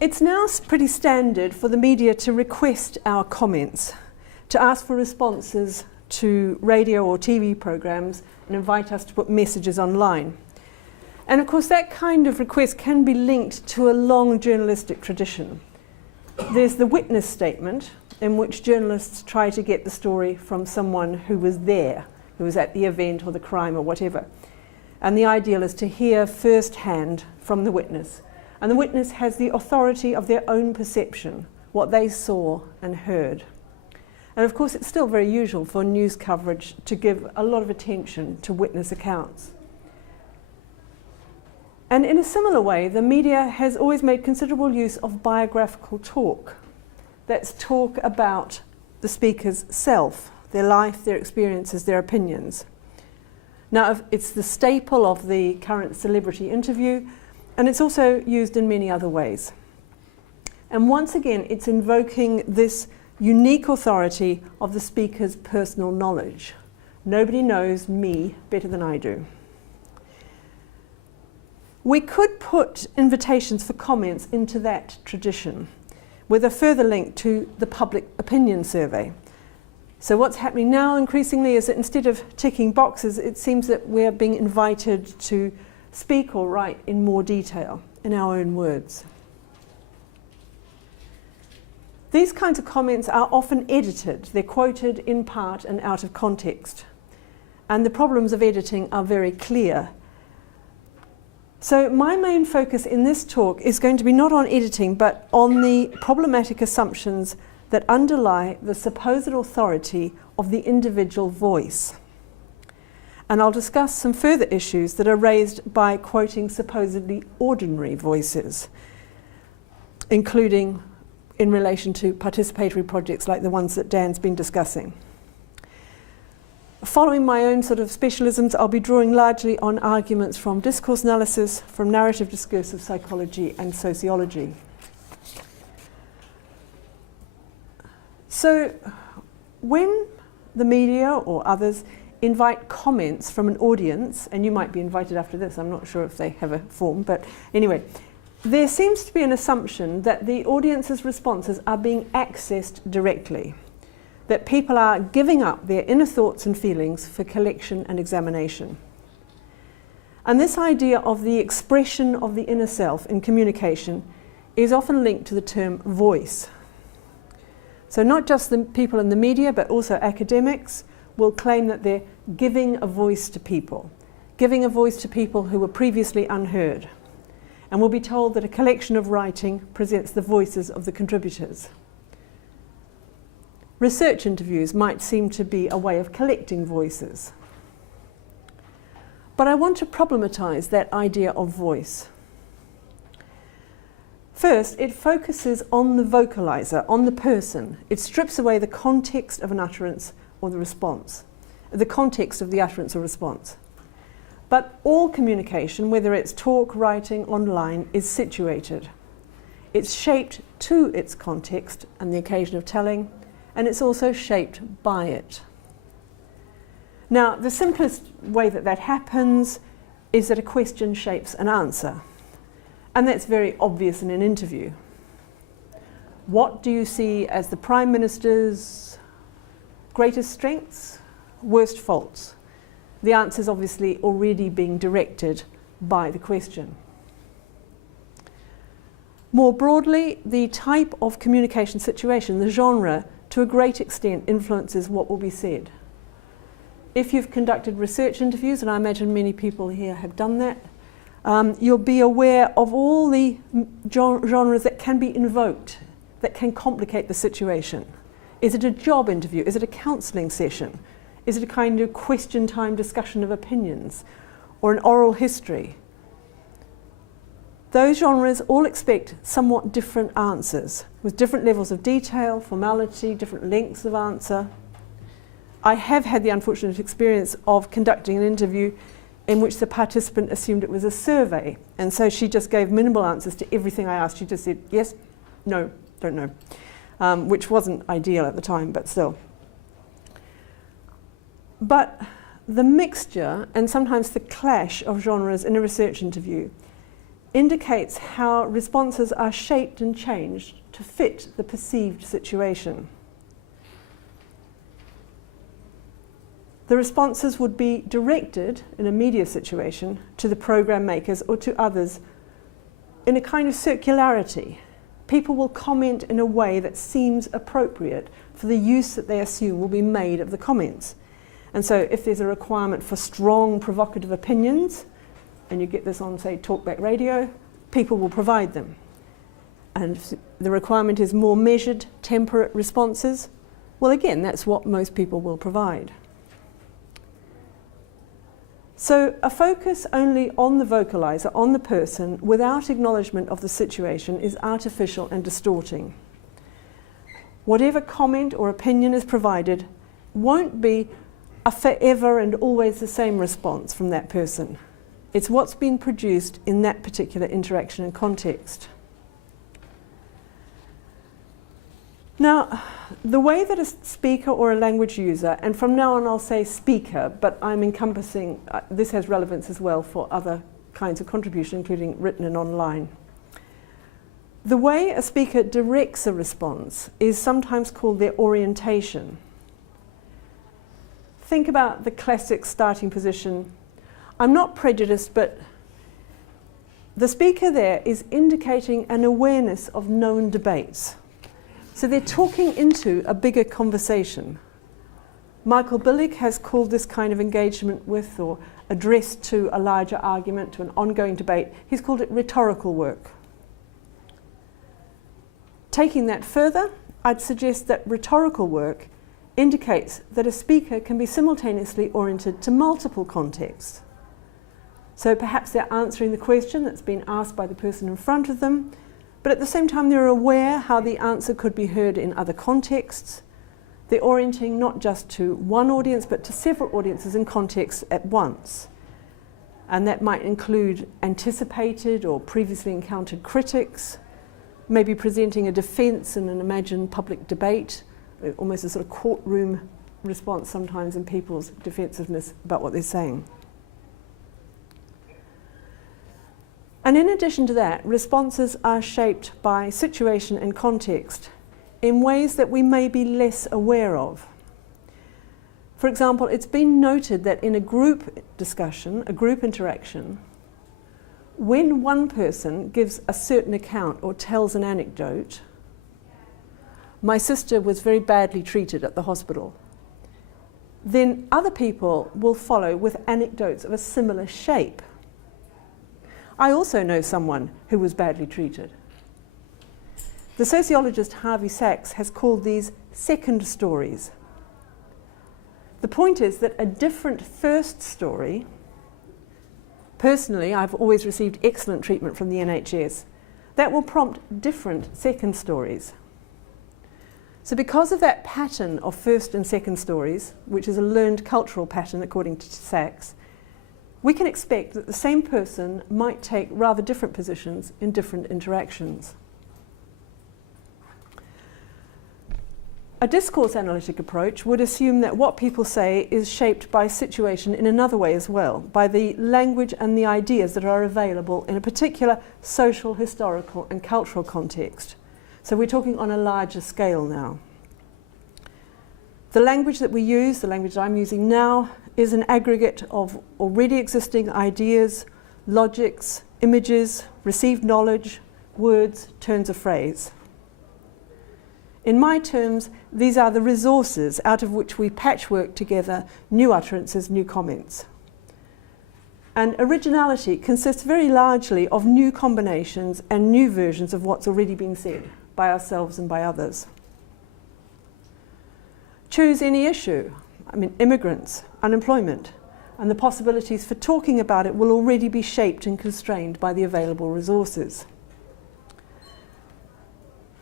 It's now pretty standard for the media to request our comments, to ask for responses to radio or TV programs and invite us to put messages online. And of course that kind of request can be linked to a long journalistic tradition. There's the witness statement, in which journalists try to get the story from someone who was there, who was at the event or the crime or whatever. And the ideal is to hear firsthand from the witness. And the witness has the authority of their own perception, what they saw and heard. And of course it's still very usual for news coverage to give a lot of attention to witness accounts. And in a similar way, the media has always made considerable use of biographical talk. That's talk about the speaker's self, their life, their experiences, their opinions. Now, it's the staple of the current celebrity interview, and it's also used in many other ways. And once again, it's invoking this unique authority of the speaker's personal knowledge. Nobody knows me better than I do. We could put invitations for comments into that tradition with a further link to the public opinion survey. So what's happening now increasingly is that instead of ticking boxes, it seems that we're being invited to speak or write in more detail, in our own words. These kinds of comments are often edited. They're quoted in part and out of context. And the problems of editing are very clear. So my main focus in this talk is going to be not on editing, but on the problematic assumptions that underlie the supposed authority of the individual voice. And I'll discuss some further issues that are raised by quoting supposedly ordinary voices, including in relation to participatory projects like the ones that Dan's been discussing. Following my own sort of specialisms, I'll be drawing largely on arguments from discourse analysis, from narrative discursive psychology and sociology. So when the media or others invite comments from an audience, and you might be invited after this, I'm not sure if they have a form, but anyway, there seems to be an assumption that the audience's responses are being accessed directly, that people are giving up their inner thoughts and feelings for collection and examination. And this idea of the expression of the inner self in communication is often linked to the term voice. So not just the people in the media, but also academics will claim that they're giving a voice to people who were previously unheard. And we'll be told that a collection of writing presents the voices of the contributors. Research interviews might seem to be a way of collecting voices. But I want to problematize that idea of voice. First, it focuses on the vocalizer, on the person. It strips away the context of an utterance or the response, the context of the utterance or response. But all communication, whether it's talk, writing, online, is situated. It's shaped to its context and the occasion of telling, and it's also shaped by it. Now, the simplest way that that happens is that a question shapes an answer. And that's very obvious in an interview. What do you see as the Prime Minister's greatest strengths, worst faults? The answer is obviously already being directed by the question. More broadly, the type of communication situation, the genre, to a great extent influences what will be said. If you've conducted research interviews, and I imagine many people here have done that, you'll be aware of all the genres that can be invoked, that can complicate the situation. Is it a job interview? Is it a counselling session? Is it a kind of question time discussion of opinions? Or an oral history? Those genres all expect somewhat different answers, with different levels of detail, formality, different lengths of answer. I have had the unfortunate experience of conducting an interview in which the participant assumed it was a survey, and so she just gave minimal answers to everything I asked. She just said, yes, no, don't know, which wasn't ideal at the time, but still. But the mixture, and sometimes the clash of genres in a research interview, indicates how responses are shaped and changed to fit the perceived situation. The responses would be directed, in a media situation, to the program makers or to others in a kind of circularity. People will comment in a way that seems appropriate for the use that they assume will be made of the comments. And so if there's a requirement for strong, provocative opinions, and you get this on, say, talkback radio, people will provide them. And if the requirement is more measured, temperate responses, well, again, that's what most people will provide. So a focus only on the vocalizer, on the person, without acknowledgement of the situation is artificial and distorting. Whatever comment or opinion is provided won't be a forever and always the same response from that person. It's what's been produced in that particular interaction and context. Now, the way that a speaker or a language user, and from now on I'll say speaker, but I'm encompassing, this has relevance as well for other kinds of contribution, including written and online. The way a speaker directs a response is sometimes called their orientation. Think about the classic starting position. I'm not prejudiced, but the speaker there is indicating an awareness of known debates. So they're talking into a bigger conversation. Michael Billig has called this kind of engagement with or address to a larger argument, to an ongoing debate, he's called it rhetorical work. Taking that further, I'd suggest that rhetorical work indicates that a speaker can be simultaneously oriented to multiple contexts. So perhaps they're answering the question that's been asked by the person in front of them, but at the same time they're aware how the answer could be heard in other contexts. They're orienting not just to one audience, but to several audiences and contexts at once. And that might include anticipated or previously encountered critics, maybe presenting a defense in an imagined public debate, almost a sort of courtroom response sometimes in people's defensiveness about what they're saying. And in addition to that, responses are shaped by situation and context in ways that we may be less aware of. For example, it's been noted that in a group discussion, a group interaction, when one person gives a certain account or tells an anecdote, my sister was very badly treated at the hospital, then other people will follow with anecdotes of a similar shape. I also know someone who was badly treated. The sociologist Harvey Sachs has called these second stories. The point is that a different first story, personally, I've always received excellent treatment from the NHS, that will prompt different second stories. So because of that pattern of first and second stories, which is a learned cultural pattern according to Sachs, we can expect that the same person might take rather different positions in different interactions. A discourse analytic approach would assume that what people say is shaped by situation in another way as well, by the language and the ideas that are available in a particular social, historical and cultural context. So we're talking on a larger scale now. The language that we use, the language I'm using now, is an aggregate of already existing ideas, logics, images, received knowledge, words, turns of phrase. In my terms, these are the resources out of which we patchwork together new utterances, new comments. And originality consists very largely of new combinations and new versions of what's already been said by ourselves and by others. Choose any issue. I mean, immigrants, unemployment, and the possibilities for talking about it will already be shaped and constrained by the available resources.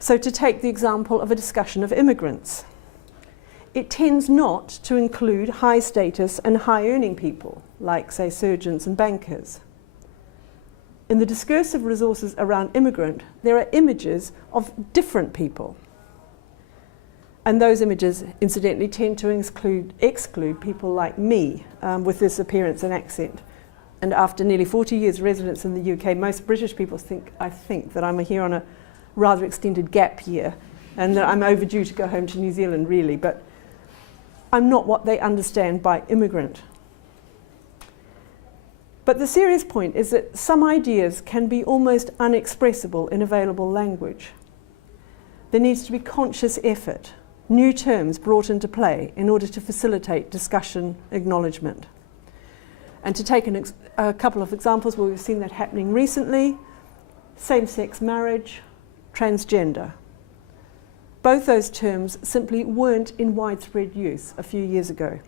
So to take the example of a discussion of immigrants, it tends not to include high status and high earning people, like, say, surgeons and bankers. In the discursive resources around immigrant, there are images of different people. And those images, incidentally, tend to exclude people like me with this appearance and accent. And after nearly 40 years residence in the UK, most British people think that I'm here on a rather extended gap year and that I'm overdue to go home to New Zealand, really. But I'm not what they understand by immigrant. But the serious point is that some ideas can be almost unexpressible in available language. There needs to be conscious effort, new terms brought into play in order to facilitate discussion, acknowledgement. And to take a couple of examples where we've seen that happening recently, same-sex marriage, transgender. Both those terms simply weren't in widespread use a few years ago.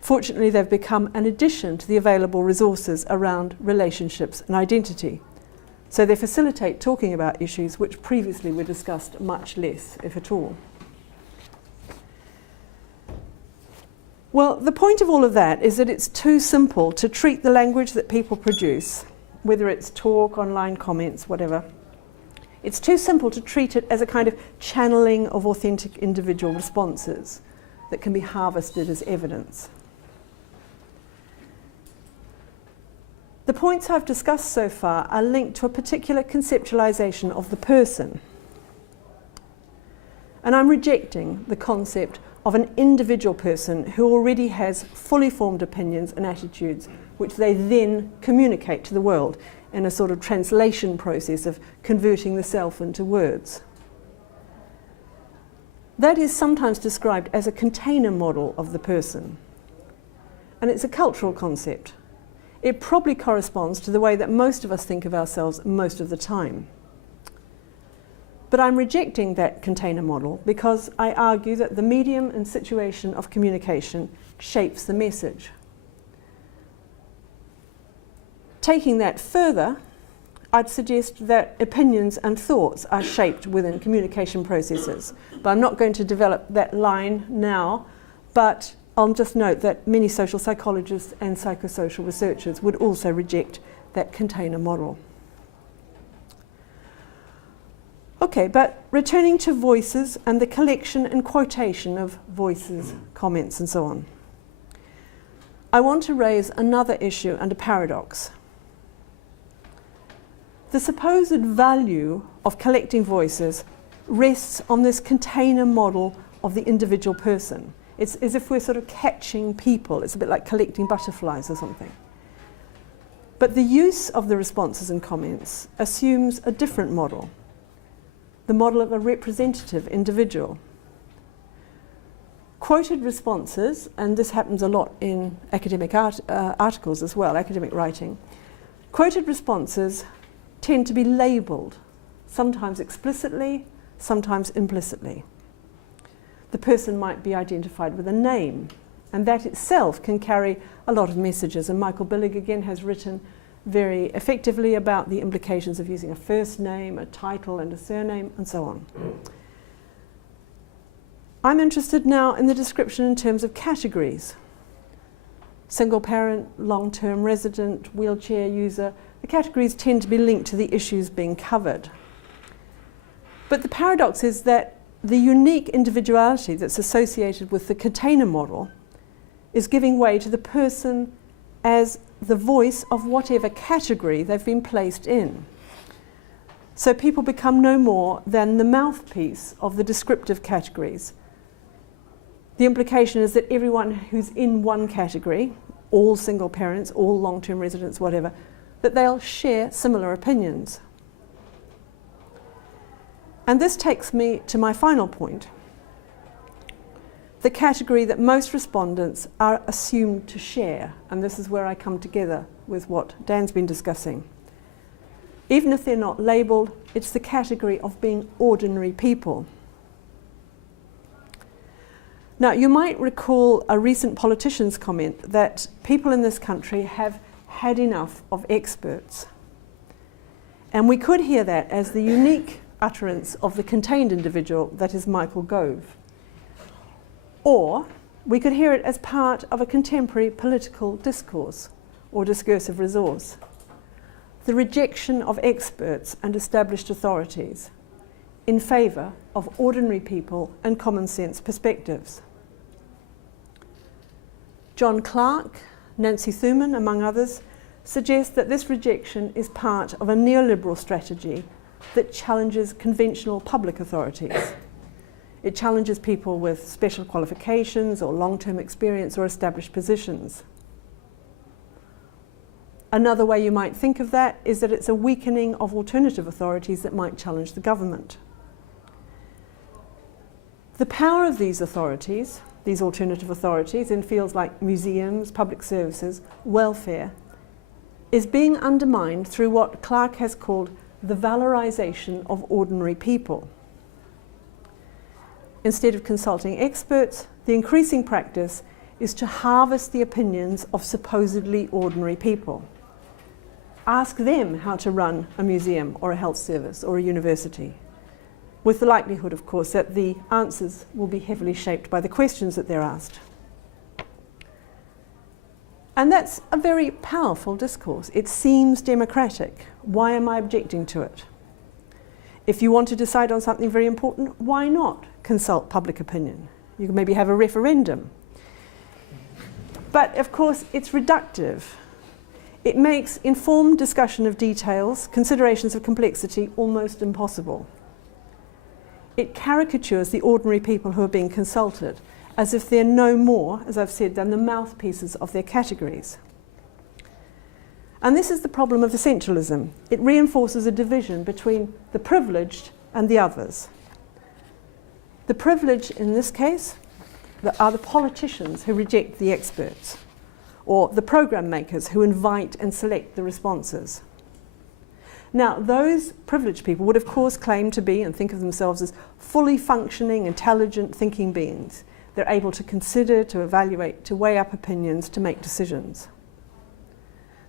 Fortunately, they've become an addition to the available resources around relationships and identity. So they facilitate talking about issues which previously were discussed much less, if at all. Well, the point of all of that is that it's too simple to treat the language that people produce, whether it's talk, online comments, whatever. It's too simple to treat it as a kind of channeling of authentic individual responses that can be harvested as evidence. The points I've discussed so far are linked to a particular conceptualization of the person. And I'm rejecting the concept of an individual person who already has fully formed opinions and attitudes which they then communicate to the world in a sort of translation process of converting the self into words. That is sometimes described as a container model of the person. And it's a cultural concept. It probably corresponds to the way that most of us think of ourselves most of the time. But I'm rejecting that container model because I argue that the medium and situation of communication shapes the message. Taking that further, I'd suggest that opinions and thoughts are shaped within communication processes. But I'm not going to develop that line now, but I'll just note that many social psychologists and psychosocial researchers would also reject that container model. Okay, but returning to voices and the collection and quotation of voices, comments, and so on. I want to raise another issue and a paradox. The supposed value of collecting voices rests on this container model of the individual person. It's as if we're sort of catching people. It's a bit like collecting butterflies or something. But the use of the responses and comments assumes a different model, the model of a representative individual. Quoted responses, and this happens a lot in academic articles as well, academic writing, quoted responses tend to be labelled, sometimes explicitly, sometimes implicitly. The person might be identified with a name, and that itself can carry a lot of messages. And Michael Billig again has written very effectively about the implications of using a first name, a title and a surname, and so on. I'm interested now in the description in terms of categories. Single parent, long-term resident, wheelchair user. The categories tend to be linked to the issues being covered. But the paradox is that the unique individuality that's associated with the container model is giving way to the person as the voice of whatever category they've been placed in. So people become no more than the mouthpiece of the descriptive categories. The implication is that everyone who's in one category, all single parents, all long-term residents, whatever, that they'll share similar opinions. And this takes me to my final point, the category that most respondents are assumed to share, and this is where I come together with what Dan's been discussing. Even if they're not labelled, it's the category of being ordinary people. Now, you might recall a recent politician's comment that people in this country have had enough of experts. And we could hear that as the unique utterance of the contained individual that is Michael Gove. Or we could hear it as part of a contemporary political discourse or discursive resource. The rejection of experts and established authorities in favour of ordinary people and common sense perspectives. John Clarke, Nancy Thuman, among others, suggest that this rejection is part of a neoliberal strategy that challenges conventional public authorities. It challenges people with special qualifications or long-term experience or established positions. Another way you might think of that is that it's a weakening of alternative authorities that might challenge the government. The power of these authorities, these alternative authorities, in fields like museums, public services, welfare, is being undermined through what Clark has called the valorization of ordinary people. Instead of consulting experts, the increasing practice is to harvest the opinions of supposedly ordinary people. Ask them how to run a museum or a health service or a university, with the likelihood, of course, that the answers will be heavily shaped by the questions that they're asked. And that's a very powerful discourse. It seems democratic. Why am I objecting to it? If you want to decide on something very important, why not consult public opinion? You can maybe have a referendum. But of course, it's reductive. It makes informed discussion of details, considerations of complexity, almost impossible. It caricatures the ordinary people who are being consulted as if they're no more, as I've said, than the mouthpieces of their categories. And this is the problem of essentialism. It reinforces a division between the privileged and the others. The privileged in this case are the politicians who reject the experts, or the program makers who invite and select the responses. Now, those privileged people would of course claim to be and think of themselves as fully functioning, intelligent, thinking beings. They're able to consider, to evaluate, to weigh up opinions, to make decisions.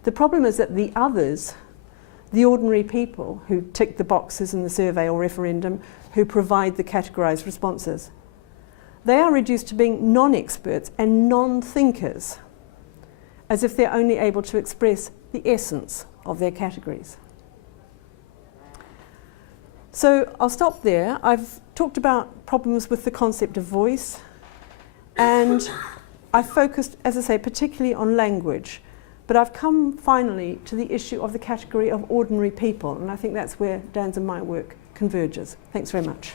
The problem is that the others, the ordinary people who tick the boxes in the survey or referendum, who provide the categorized responses, they are reduced to being non-experts and non-thinkers, as if they're only able to express the essence of their categories. So I'll stop there. I've talked about problems with the concept of voice, and I've focused, as I say, particularly on language. But I've come finally to the issue of the category of ordinary people, and I think that's where Dan's and my work converges. Thanks very much.